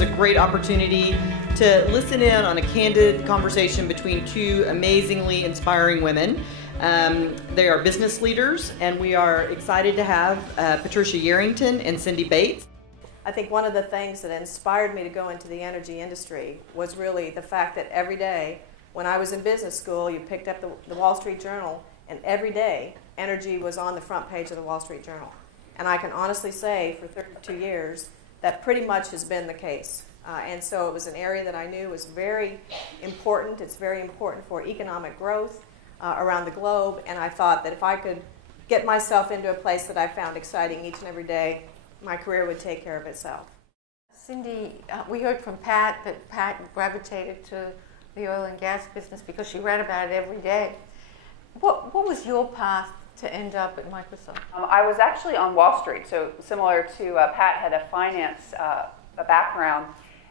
is a great opportunity to listen in on a candid conversation between two amazingly inspiring women. They are business leaders, and we are excited to have Patricia Yarrington and Cindy Bates. I think one of the things that inspired me to go into the energy industry was really the fact that every day, when I was in business school, you picked up the Wall Street Journal, and every day, energy was on the front page of the Wall Street Journal. And I can honestly say, for 32 years, that pretty much has been the case. And so it was an area that I knew was very important. It's very important for economic growth around the globe, and I thought that if I could get myself into a place that I found exciting each and every day, my career would take care of itself. Cindy, we heard from Pat that Pat gravitated to the oil and gas business because she read about it every day. What was your path to end up at Microsoft? I was actually on Wall Street, so similar to Pat, had a finance background.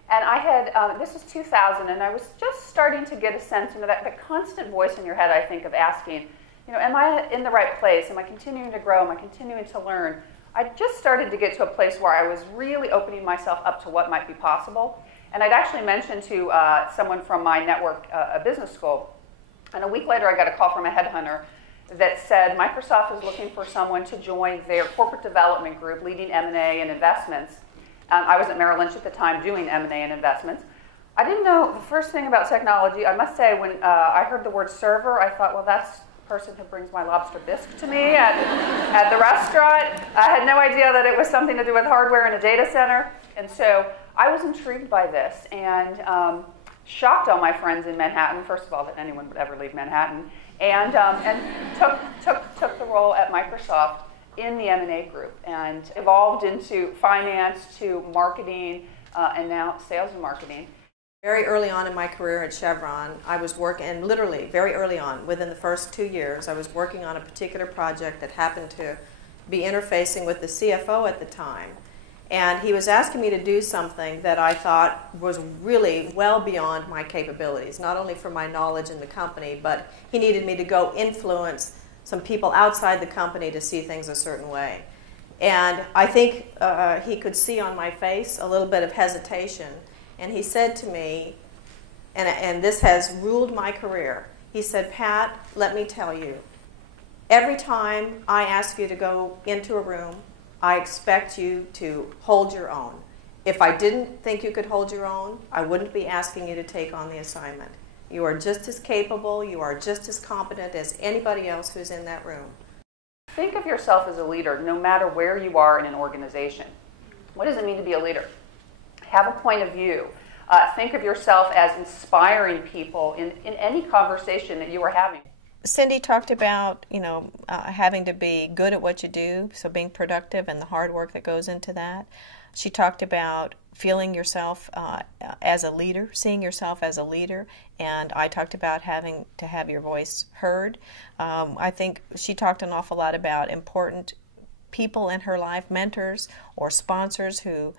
And I had, this was 2000, and I was just starting to get a sense, that constant voice in your head, I think, of asking, am I in the right place? Am I continuing to grow? Am I continuing to learn? I just started to get to a place where I was really opening myself up to what might be possible. And I'd actually mentioned to someone from my network, a business school, and a week later I got a call from a headhunter that said Microsoft is looking for someone to join their corporate development group leading M&A and investments. I was at Merrill Lynch at the time doing M&A and investments. I didn't know the first thing about technology. I must say, when I heard the word server, I thought, well, that's the person who brings my lobster bisque to me at the restaurant. I had no idea that it was something to do with hardware in a data center. And so I was intrigued by this and shocked all my friends in Manhattan, first of all, that anyone would ever leave Manhattan, and took the role at Microsoft in the M&A group and evolved into finance to marketing and now sales and marketing. Very early on in my career at Chevron, I was working, and literally very early on, within the first 2 years, I was working on a particular project that happened to be interfacing with the CFO at the time. And he was asking me to do something that I thought was really well beyond my capabilities, not only for my knowledge in the company, but he needed me to go influence some people outside the company to see things a certain way. And I think he could see on my face a little bit of hesitation. And he said to me, and this has ruled my career, he said, Pat, let me tell you, every time I ask you to go into a room, I expect you to hold your own. If I didn't think you could hold your own, I wouldn't be asking you to take on the assignment. You are just as capable, you are just as competent as anybody else who's in that room. Think of yourself as a leader no matter where you are in an organization. What does it mean to be a leader? Have a point of view. Think of yourself as inspiring people in any conversation that you are having. Cindy talked about, having to be good at what you do, so being productive and the hard work that goes into that. She talked about feeling yourself as a leader, seeing yourself as a leader, and I talked about having to have your voice heard. I think she talked an awful lot about important people in her life, mentors or sponsors who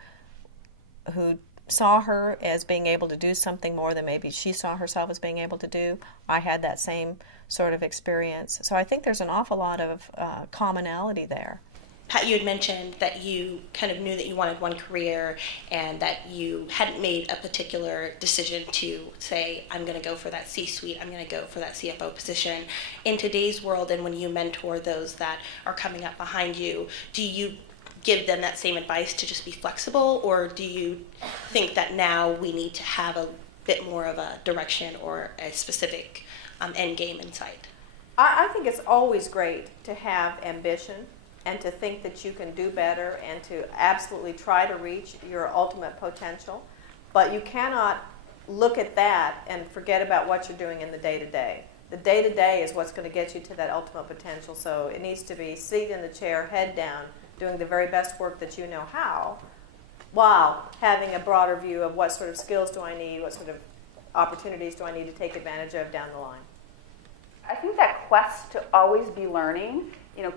saw her as being able to do something more than maybe she saw herself as being able to do. I had that same sort of experience. So I think there's an awful lot of commonality there. Pat, you had mentioned that you kind of knew that you wanted one career and that you hadn't made a particular decision to say, I'm going to go for that C-suite, I'm going to go for that CFO position. In today's world, and when you mentor those that are coming up behind you, do you give them that same advice to just be flexible, or do you think that now we need to have a bit more of a direction or a specific end game in sight? I think it's always great to have ambition and to think that you can do better and to absolutely try to reach your ultimate potential. But you cannot look at that and forget about what you're doing in the day-to-day. The day-to-day is what's going to get you to that ultimate potential, so it needs to be seat in the chair, head down, doing the very best work that you know how, while having a broader view of what sort of skills do I need, what sort of opportunities do I need to take advantage of down the line. I think that quest to always be learning,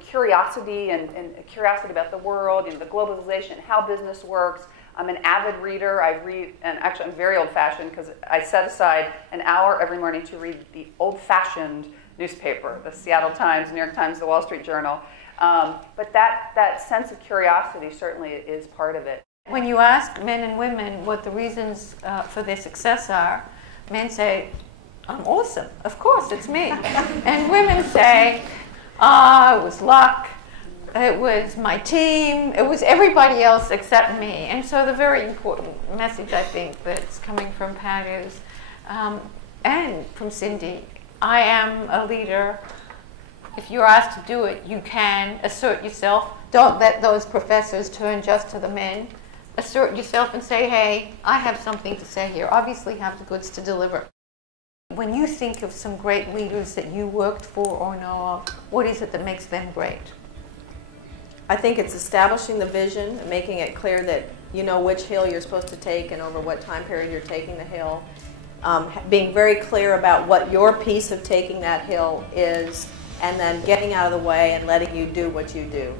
curiosity and curiosity about the world, the globalization, how business works. I'm an avid reader. I read, and actually I'm very old-fashioned because I set aside an hour every morning to read the old-fashioned newspaper, the Seattle Times, New York Times, the Wall Street Journal. But that sense of curiosity certainly is part of it. When you ask men and women what the reasons for their success are, men say, I'm awesome. Of course, it's me. And women say, it was luck. It was my team. It was everybody else except me. And so the very important message, I think, that's coming from Pat is, and from Cindy, I am a leader. If you're asked to do it, you can assert yourself. Don't let those professors turn just to the men. Assert yourself and say, hey, I have something to say here. Obviously have the goods to deliver. When you think of some great leaders that you worked for or know of, what is it that makes them great? I think it's establishing the vision and making it clear that you know which hill you're supposed to take and over what time period you're taking the hill. Being very clear about what your piece of taking that hill is, and then getting out of the way and letting you do what you do.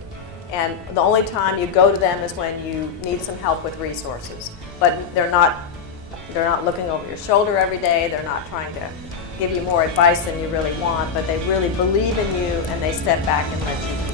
And the only time you go to them is when you need some help with resources. But they're not looking over your shoulder every day. They're not trying to give you more advice than you really want, but they really believe in you and they step back and let you do it.